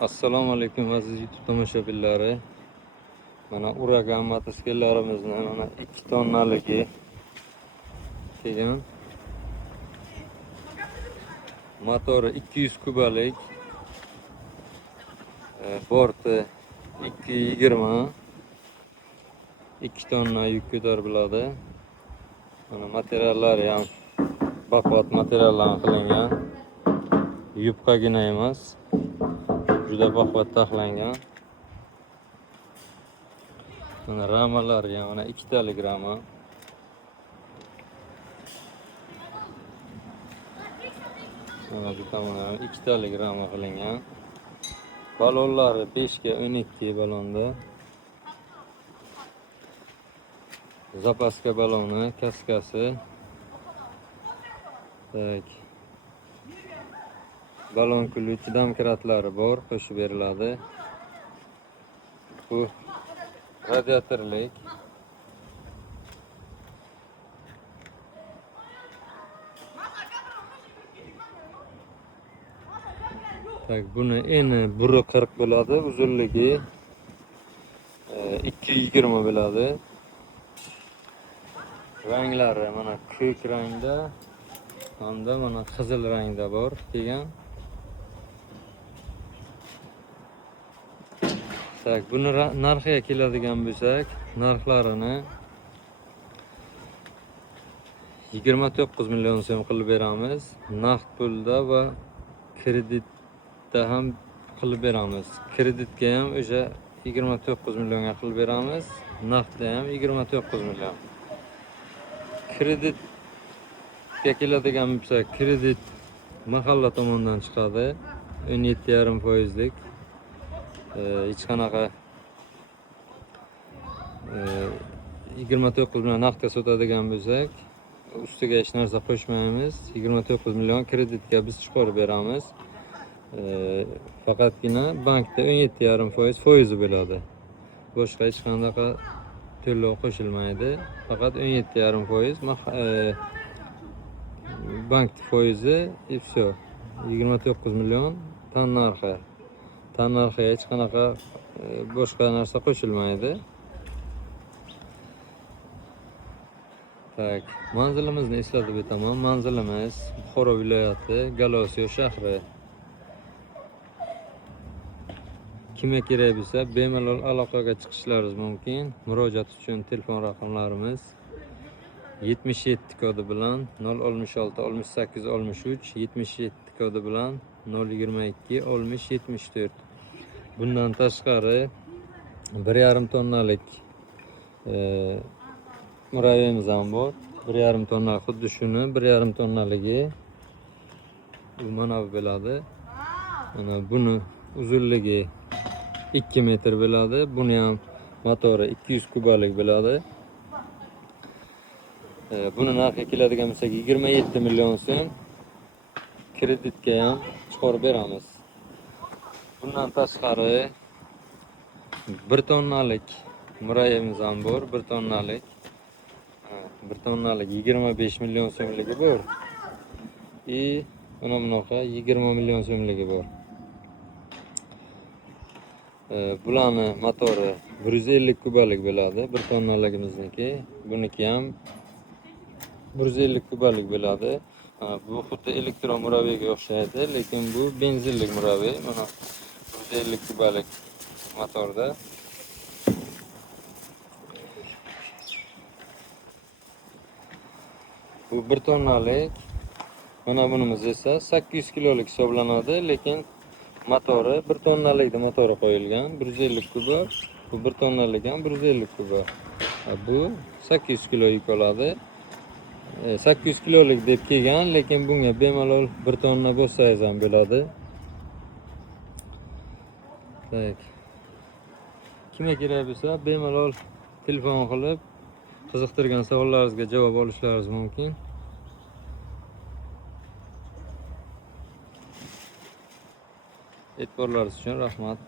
Assalomu alaykum aziz YouTube tomoshabinlari. Mana Uragan mototsikllarimizni mana 2 tonnaligi kelgan. Motori 200 kubalik. Borti 220. 2 tonna yuk ko'tariladi. Mana materiallari ham baquvvat materiallardan qilingan. Yupqagina emas. Juda baquvvat taxlangan. Mana ramalari ham mana 2 talik rama. Mana bu tomondan 2 talik rama qilingan. Balonlari 5 ga 12 balonda. Zapaska baloni, kaskasi. Tak. Balon kult domkratlari bor, qo'shib beriladi. Bu radiatorlik. Tak, buni eni 1.40 bo'ladi, uzunligi 2.20 bo'ladi. Ranglari mana ko'k rangda hamda mana qizil rangda bor kelgan. Tak, buni narxiga keladigan bo'lsak, narxlarini 29 million so'm qilib beramiz. Naqd pulda va kreditda ham qilib beramiz. Kreditga ham o'sha 29 millionga qilib beramiz. Naqdda ham 29 million. Kreditga keladigan bo'lsak, kredit mahalla tomonidan chiqadi. 17,5%lik. Hech qanaqa 29 million naqdga sotadigan bo'lsak, ustiga hech narsa qo'shmaymiz. 29 million kreditga biz chiqarib beramiz. Faqatgina bankda 17,5% foizi bo'ladi. Boshqa hech qanaqa to'lov qo'shilmaydi. Faqat 17,5% bank foizi и все. 29 million tan narxi. Tan narxiga hech qanaqa boshqa narsa qo'shilmaydi. Tak, manzilimizni eslatib o'taman. Manzilimiz Buxoro viloyati, Galosiyo shahri. Kimga kerak bo'lsa, bemalol aloqaga chiqishlaringiz mumkin. Murojaat uchun telefon raqamlarimiz 77 kodi bilan 066 68 63, 77 kodi bilan 022 60 74. Bundan tashqari 1,5 tonnalik muravyamiz ham bor. 1,5 tonna, xuddi shuni 1,5 tonnaligi mana bu bo'ladi. Mana buni uzunligi 2 metr bo'ladi. Buni ham motori 200 kubalik bo'ladi. Buni narxi keladigan bo'lsa 27 million so'm. Kreditga ham chiqarib beramiz. Bundan tashqari 1 tonnalik muravyamiz ham bor, 1 tonnalik. 1 tonnalik 25 million so'mligi bor. Mana bunaqa 20 million so'mligi bor. Bularni motori 150 kubalik bo'ladi, 1 tonnaligimizniki. Buniki ham 150 kubalik bo'ladi. Bu xuddi elektron muraviyga o'xshaydi, lekin bu benzinlik muraviy. Mana 150 kubalik motorda. Bu 1 tonnalik. Mana bunimiz esa 800 kilolik hisoblanadi, lekin motori 1 tonnalikda motori qo'yilgan, 150 kuba. Bu 1 tonnalik ham 150 kuba. Bu 800 kilo yuk oladi. 800 kilolik deb kelgan, lekin bunga bemalol 1 tonna bo'lsangiz ham bo'ladi. Tak. Kimga kerak bo'lsa, bemalol telefon qilib qiziqtirgan savollaringizga javob olishlaringiz mumkin. E'tiborlaringiz uchun rahmat.